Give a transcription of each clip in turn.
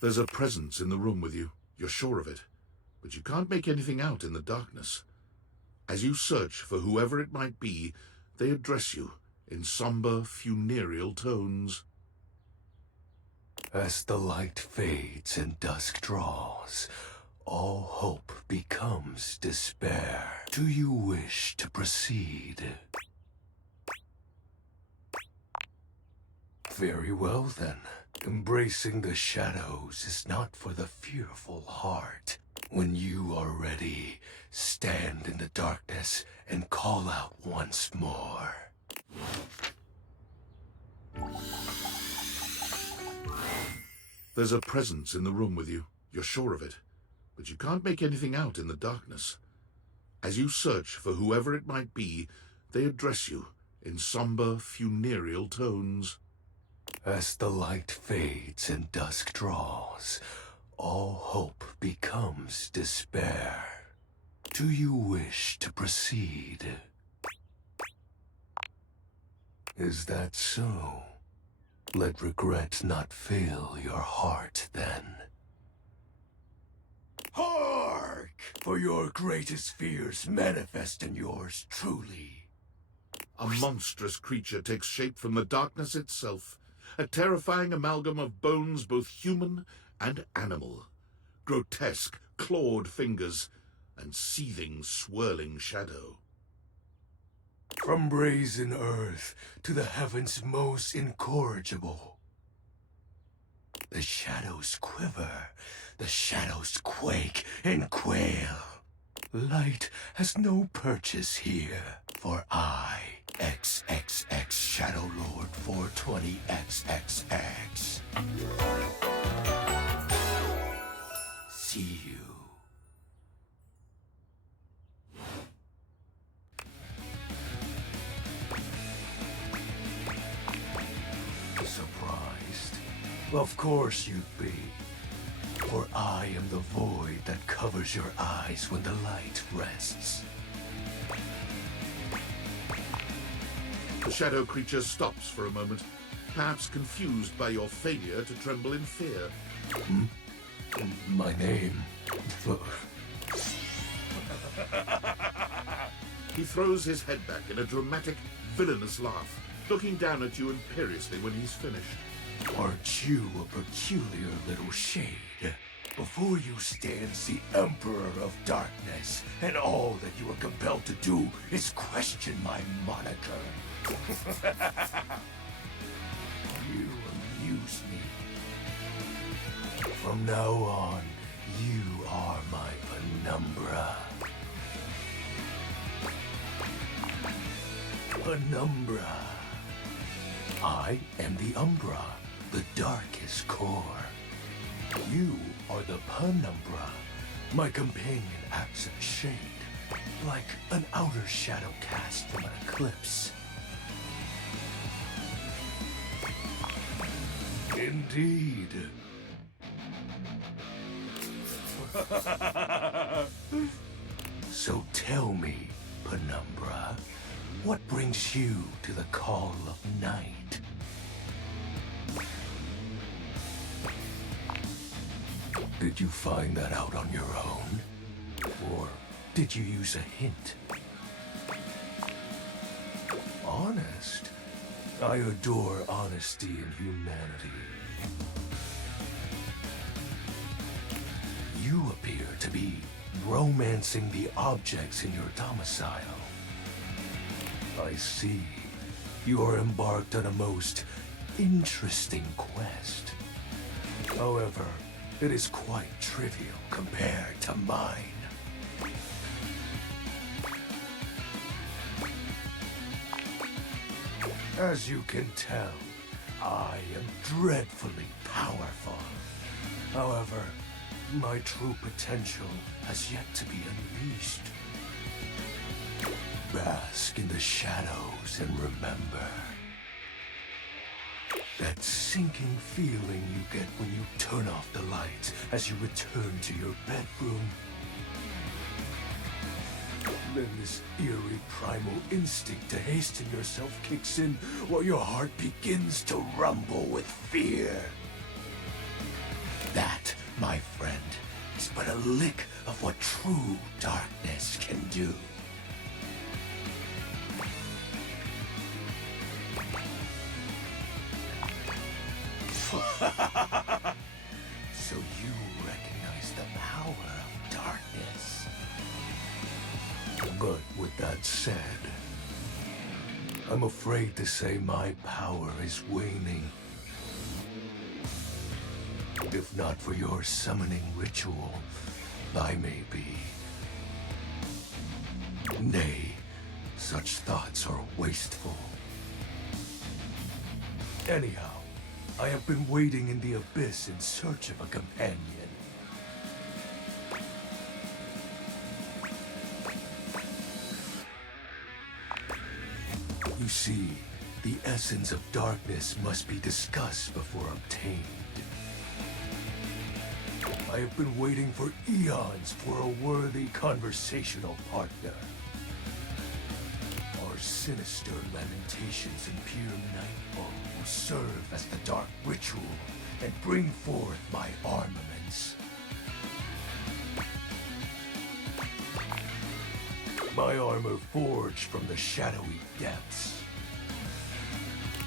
There's a presence in the room with you. You're sure of it. But you can't make anything out in the darkness. As you search for whoever it might be, they address you in somber, funereal tones. As the light fades and dusk draws, all hope becomes despair. Do you wish to proceed? Very well then. Embracing the shadows is not for the fearful heart. When you are ready, stand in the darkness and call out once more. There's a presence in the room with you. You're sure of it. But you can't make anything out in the darkness. As you search for whoever it might be, they address you in somber, funereal tones. As the light fades and dusk draws, all hope becomes despair. Do you wish to proceed? Is that so? Let regret not fail your heart, then. Hark! For your greatest fears manifest in yours truly. A monstrous creature takes shape from the darkness itself, a terrifying amalgam of bones both human and animal, grotesque, clawed fingers, and seething, swirling shadow. From brazen earth to the heavens most incorrigible. The shadows quiver, the shadows quake and quail. Light has no purchase here, for I, XXX Shadow Lord 420XXX. See you. Surprised? Of course you'd be. For I am the void that covers your eyes when the light rests. The shadow creature stops for a moment, perhaps confused by your failure to tremble in fear. My name... He throws his head back in a dramatic, villainous laugh, looking down at you imperiously when he's finished. Aren't you a peculiar little shade? Before you stands the Emperor of Darkness, and all that you are compelled to do is question my moniker. You amuse me. From now on, you are my penumbra. Penumbra. I am the Umbra, the darkest core. You are the Penumbra. My companion acts in shade, like an outer shadow cast from an eclipse. Indeed. So tell me, Penumbra, what brings you to the call of night? Did you find that out on your own? Or did you use a hint? Honest? I adore honesty and humanity. You appear to be romancing the objects in your domicile. I see. You are embarked on a most interesting quest. However, it is quite trivial compared to mine. As you can tell, I am dreadfully powerful. However, my true potential has yet to be unleashed. Bask in the shadows and remember. That sinking feeling you get when you turn off the light as you return to your bedroom. Then this eerie primal instinct to hasten yourself kicks in while your heart begins to rumble with fear. That my friend, is but a lick of what true darkness can do. So you recognize the power of darkness. But with that said, I'm afraid to say my power is waning. If not for your summoning ritual, I may be. Nay, such thoughts are wasteful. Anyhow, I have been waiting in the abyss in search of a companion. You see, the essence of darkness must be discussed before obtained. I have been waiting for eons for a worthy conversational partner. Our sinister lamentations in pure nightfall will serve as the dark ritual and bring forth my armaments. My armor forged from the shadowy depths.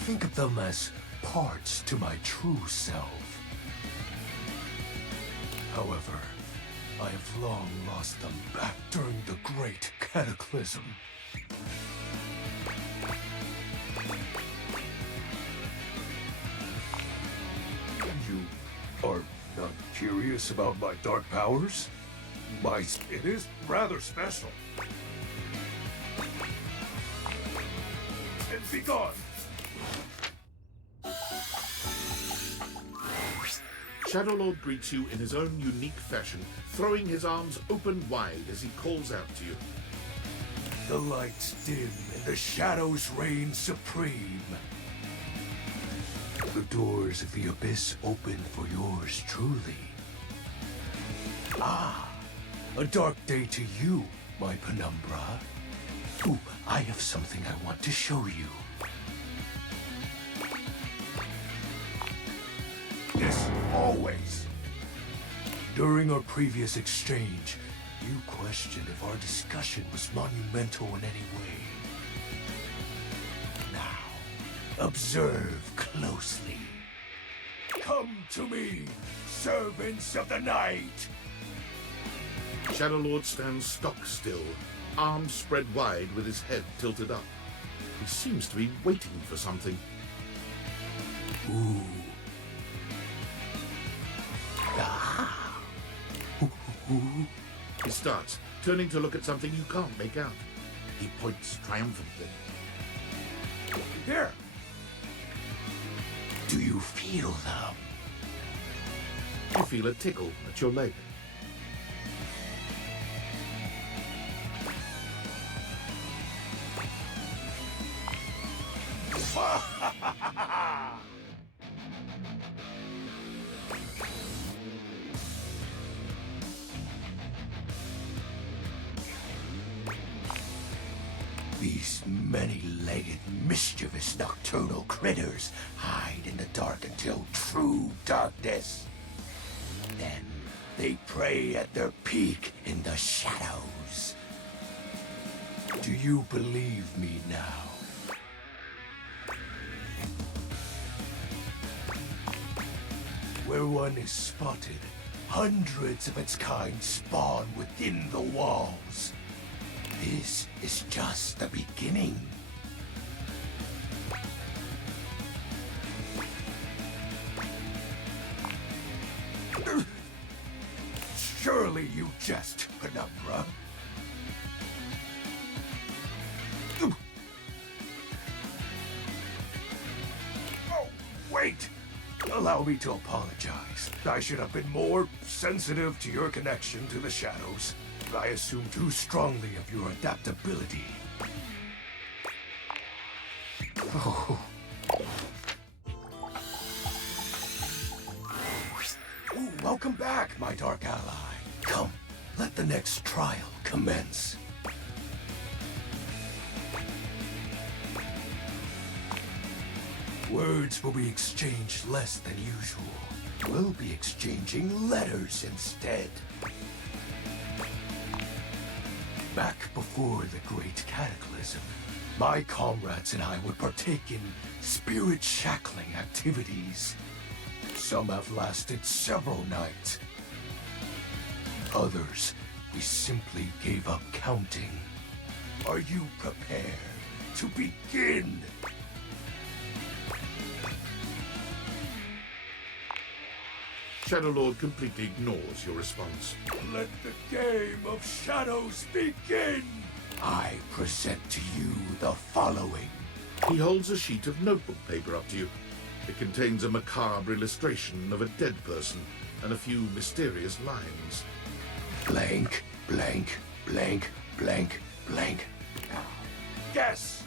Think of them as parts to my true self. However, I have long lost them back during the Great Cataclysm. You are not curious about my dark powers? It is rather special. And be gone! Shadowlord greets you in his own unique fashion, throwing his arms open wide as he calls out to you. The lights dim and the shadows reign supreme. The doors of the abyss open for yours truly. Ah, a dark day to you, my penumbra. Ooh, I have something I want to show you. Yes, always. During our previous exchange, you questioned if our discussion was monumental in any way. Now, observe closely. Come to me, servants of the night! Shadowlord stands stock still, arms spread wide with his head tilted up. He seems to be waiting for something. Ooh. Ah. Ooh. He starts, turning to look at something you can't make out. He points triumphantly. There. Do you feel them? You feel a tickle at your leg. These many-legged, mischievous nocturnal critters hide in the dark until true darkness. Then they prey at their peak in the shadows. Do you believe me now? Where one is spotted, hundreds of its kind spawn within the walls. This is just the beginning. Surely you jest, Penumbra. Oh, wait! Allow me to apologize. I should have been more sensitive to your connection to the shadows. I assume too strongly of your adaptability. Oh. Ooh, welcome back, my dark ally. Come, let the next trial commence. Words will be exchanged less than usual. We'll be exchanging letters instead. Back before the Great Cataclysm, my comrades and I would partake in spirit-shackling activities. Some have lasted several nights. Others, we simply gave up counting. Are you prepared to begin? Shadowlord completely ignores your response. Let the game of shadows begin! I present to you the following. He holds a sheet of notebook paper up to you. It contains a macabre illustration of a dead person and a few mysterious lines. Blank, blank, blank, blank, blank. Guess!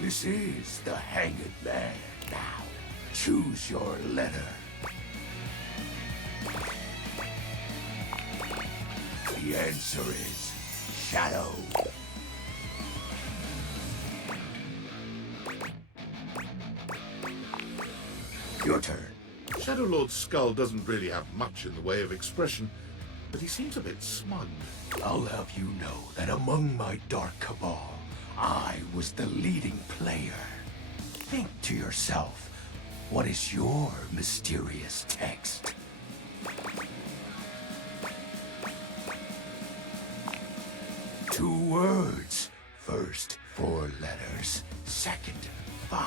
This is the Hanged Man. Now, choose your letter. The answer is Shadow. Your turn. Shadowlord's skull doesn't really have much in the way of expression, but he seems a bit smug. I'll have you know that among my Dark Cabal, I was the leading player. Think to yourself, what is your mysterious text? Two words. First, 4 letters. Second, 5.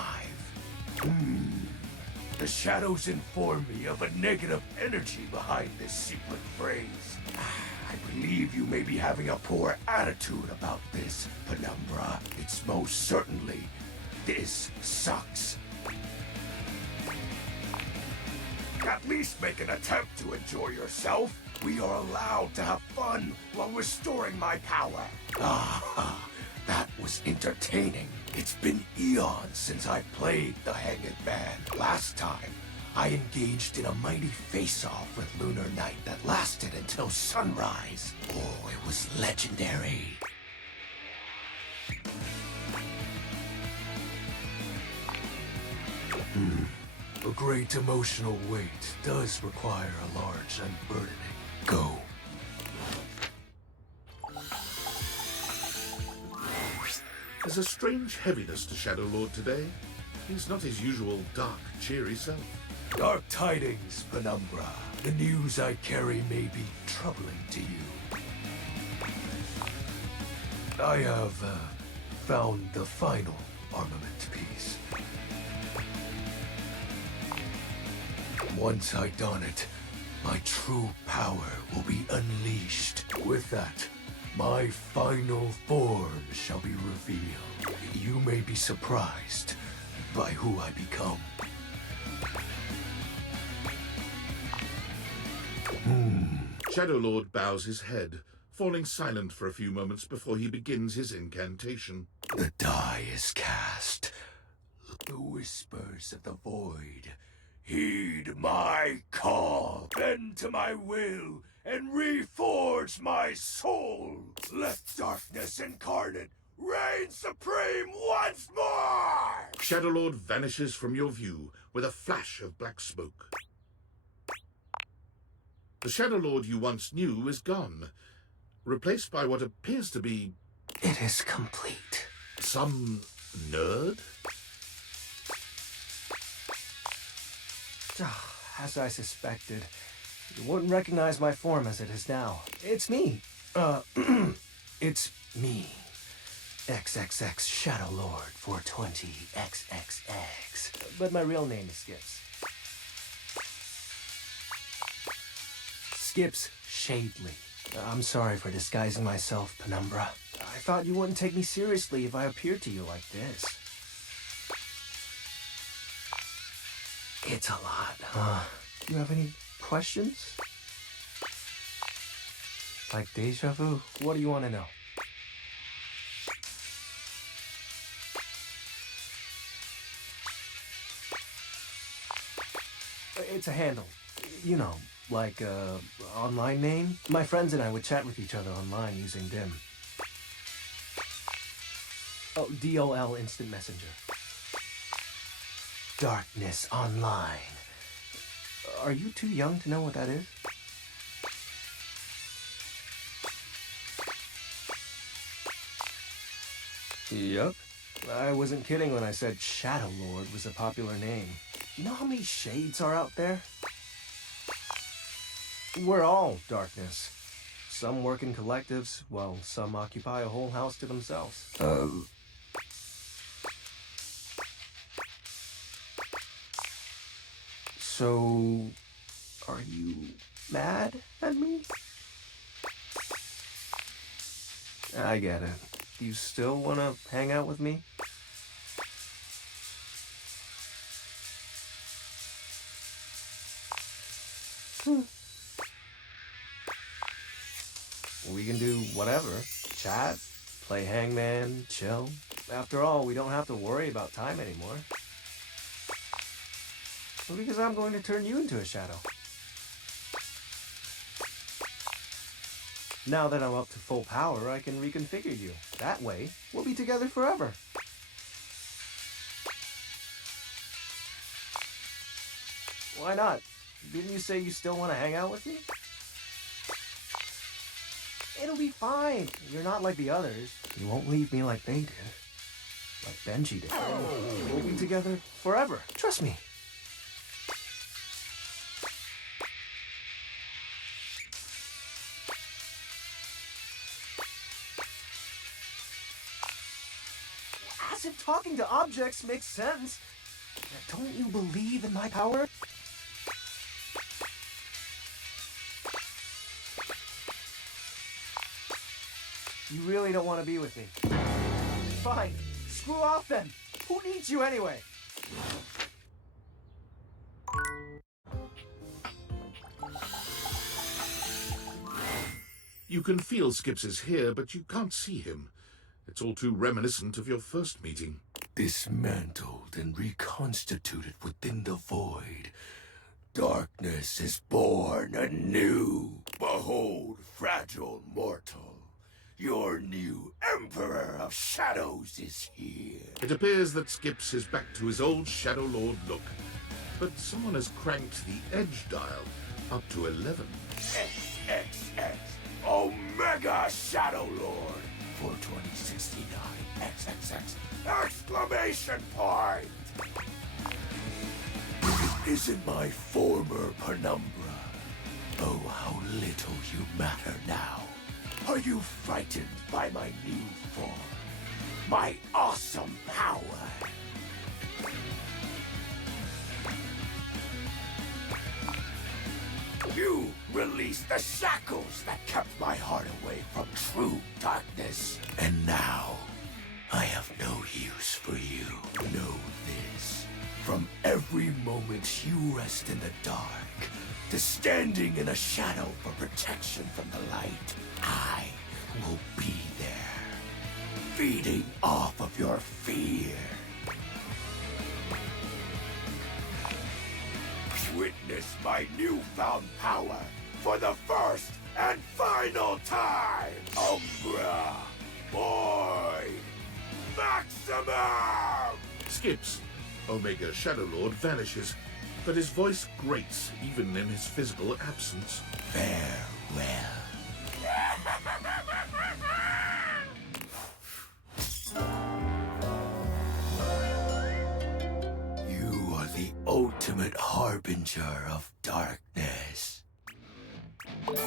The shadows inform me of a negative energy behind this secret phrase. I believe you may be having a poor attitude about this, Penumbra. It's most certainly, this sucks. At least make an attempt to enjoy yourself. We are allowed to have fun while restoring my power. Ah, that was entertaining. It's been eons since I played the Hanged Man. Last time, I engaged in a mighty face-off with Lunar Knight that lasted until sunrise. Oh, it was legendary. A great emotional weight does require a large unburdening. Go. There's a strange heaviness to Shadowlord today. He's not his usual dark, cheery self. Dark tidings, Penumbra. The news I carry may be troubling to you. I have found the final armament piece. Once I don it, my true power will be unleashed. With that, my final form shall be revealed. You may be surprised by who I become. Shadowlord bows his head, falling silent for a few moments before he begins his incantation. The die is cast. The whispers of the void. Heed my call. Bend to my will and reforge my soul. Let darkness incarnate reign supreme once more! Shadowlord vanishes from your view with a flash of black smoke. The Shadowlord you once knew is gone, replaced by what appears to be It is complete. some nerd? As I suspected, you wouldn't recognize my form as it is now. It's me. It's me. XXX Shadowlord 420 XXX. But my real name is Skips. Skips Shadley. I'm sorry for disguising myself, Penumbra. I thought you wouldn't take me seriously if I appeared to you like this. It's a lot, huh? You have any questions? Like deja vu? What do you want to know? It's a handle. You know, like online name. My friends and I would chat with each other online using DIM. Oh, DOL Instant Messenger. Darkness Online. Are you too young to know what that is? Yep. I wasn't kidding when I said Shadow Lord was a popular name. You know how many shades are out there? We're all darkness. Some work in collectives, while some occupy a whole house to themselves. So, are you mad at me? I get it. Do you still want to hang out with me? We can do whatever. Chat, play hangman, chill. After all, we don't have to worry about time anymore. Well, because I'm going to turn you into a shadow. Now that I'm up to full power, I can reconfigure you. That way, we'll be together forever. Why not? Didn't you say you still want to hang out with me? It'll be fine. You're not like the others. You won't leave me like they did. Like Benji did. We'll be together forever. Trust me. As if talking to objects makes sense. Don't you believe in my power? You really don't want to be with me. Fine. Screw off then. Who needs you anyway? You can feel Skips is here, but you can't see him. It's all too reminiscent of your first meeting. Dismantled and reconstituted within the void, darkness is born anew. Behold, fragile mortal. Your new Emperor of Shadows is here. It appears that Skips is back to his old Shadow Lord look, but someone has cranked the edge dial up to 11. XXX Omega Shadow Lord 42069 XXX exclamation point! It isn't my former penumbra. Oh, how little you matter now. Are you frightened by my new form? My awesome power? You released the shackles that kept my heart away from true darkness. And now, I have no use for you. Know this. From every moment you rest in the dark, to standing in a shadow for protection from the light, I will be there, feeding off of your fear. Witness my newfound power for the first and final time! Umbra! Boy! Maximum! Skips, Omega Shadow Lord, vanishes, but his voice grates even in his physical absence. Farewell. You are the ultimate harbinger of darkness. What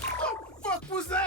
the fuck was that?